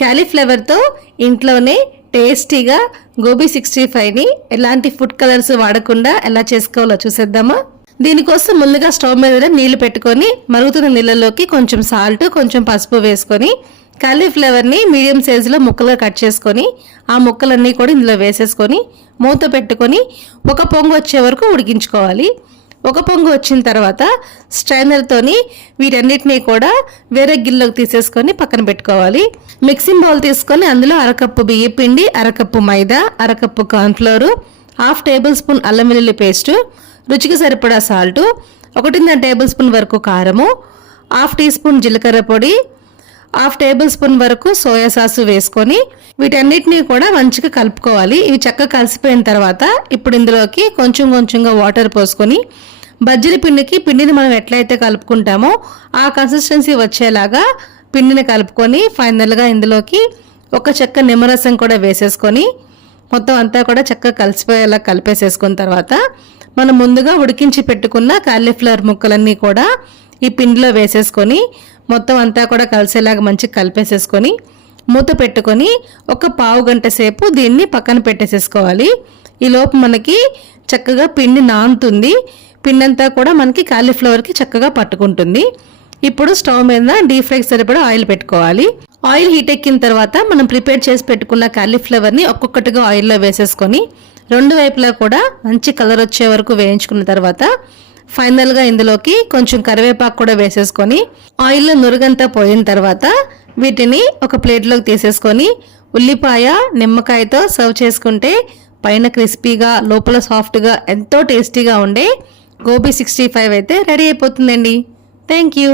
క్యాలీఫ్లవర్తో ఇంట్లోనే టేస్టీగా గోబీ 65ని ఎలాంటి ఫుడ్ కలర్స్ వాడకుండా ఎలా చేసుకోవాలో చూసేద్దామా. దీనికోసం ముందుగా స్టవ్ మీద నీళ్లు పెట్టుకొని మరుగుతున్న నీళ్ళలోకి కొంచెం సాల్ట్, కొంచెం పసుపు వేసుకొని కాలీఫ్లవర్ని మీడియం సైజులో ముక్కలుగా కట్ చేసుకొని ఆ ముక్కలన్నీ కూడా ఇందులో వేసేసుకొని మూత పెట్టుకొని ఒక పొంగు వచ్చే వరకు ఉడికించుకోవాలి. ఒక పొంగు వచ్చిన తర్వాత స్ట్రైనర్తోని వీటన్నిటినీ కూడా వేరే గిన్నెలోకి తీసేసుకొని పక్కన పెట్టుకోవాలి. మిక్సింగ్ బౌల్ తీసుకొని అందులో అరకప్పు బియ్యం పిండి, అరకప్పు మైదా, అరకప్పు కార్న్ఫ్లోర్, 1/2 టేబుల్ స్పూన్ అల్లం వెల్లుల్లి పేస్టు, రుచికి సరిపడా సాల్టు, 1.5 టేబుల్ స్పూన్ వరకు కారము, 1/2 టీ స్పూన్ జీలకర్ర పొడి, 1/2 టేబుల్ స్పూన్ వరకు సోయా సాస్ వేసుకొని వీటన్నిటినీ కూడా మంచిగా కలుపుకోవాలి. ఇవి చక్కగా కలిసిపోయిన తర్వాత ఇప్పుడు ఇందులోకి కొంచెం కొంచెంగా వాటర్ పోసుకొని బజ్జీల పిండిని మనం ఎట్లయితే కలుపుకుంటామో ఆ కన్సిస్టెన్సీ వచ్చేలాగా పిండిని కలుపుకొని ఫైనల్గా ఇందులోకి ఒక చెక్క నిమ్మరసం కూడా వేసేసుకొని మొత్తం అంతా కూడా చక్కగా కలిసిపోయేలా కలిపేసేసుకున్న తర్వాత మనం ముందుగా ఉడికించి పెట్టుకున్న కాలీఫ్లవర్ ముక్కలన్నీ కూడా ఈ పిండిలో వేసేసుకొని మొత్తం అంతా కూడా కలిసేలాగా మంచిగా కలిపేసేసుకొని మూత పెట్టుకొని ఒక పావు గంట సేపు దీన్ని పక్కన పెట్టేసేసుకోవాలి. ఈలోపు మనకి చక్కగా పిండి నానుతుంది. పిండి అంతా కూడా మనకి కాలీఫ్లవర్కి చక్కగా పట్టుకుంటుంది. ఇప్పుడు స్టవ్ మీద డీప్ ఫ్రైకి సరిపడా ఆయిల్ పెట్టుకోవాలి. ఆయిల్ హీట్ ఎక్కిన తర్వాత మనం ప్రిపేర్ చేసి పెట్టుకున్న కాలీఫ్లవర్ని ఒక్కొక్కటిగా ఆయిల్లో వేసేసుకొని రెండు వైపులా కూడా మంచి కలర్ వచ్చే వరకు వేయించుకున్న తర్వాత ఫైనల్గా ఇందులోకి కొంచెం కరివేపాకు కూడా వేసేసుకొని ఆయిల్లో నురుగంతా పోయిన తర్వాత వీటిని ఒక ప్లేట్లోకి తీసేసుకొని ఉల్లిపాయ, నిమ్మకాయతో సర్వ్ చేసుకుంటే పైన క్రిస్పీగా లోపల సాఫ్ట్గా ఎంతో టేస్టీగా ఉండే గోబీ 65 అయితే రెడీ అయిపోతుందండి. Thank you.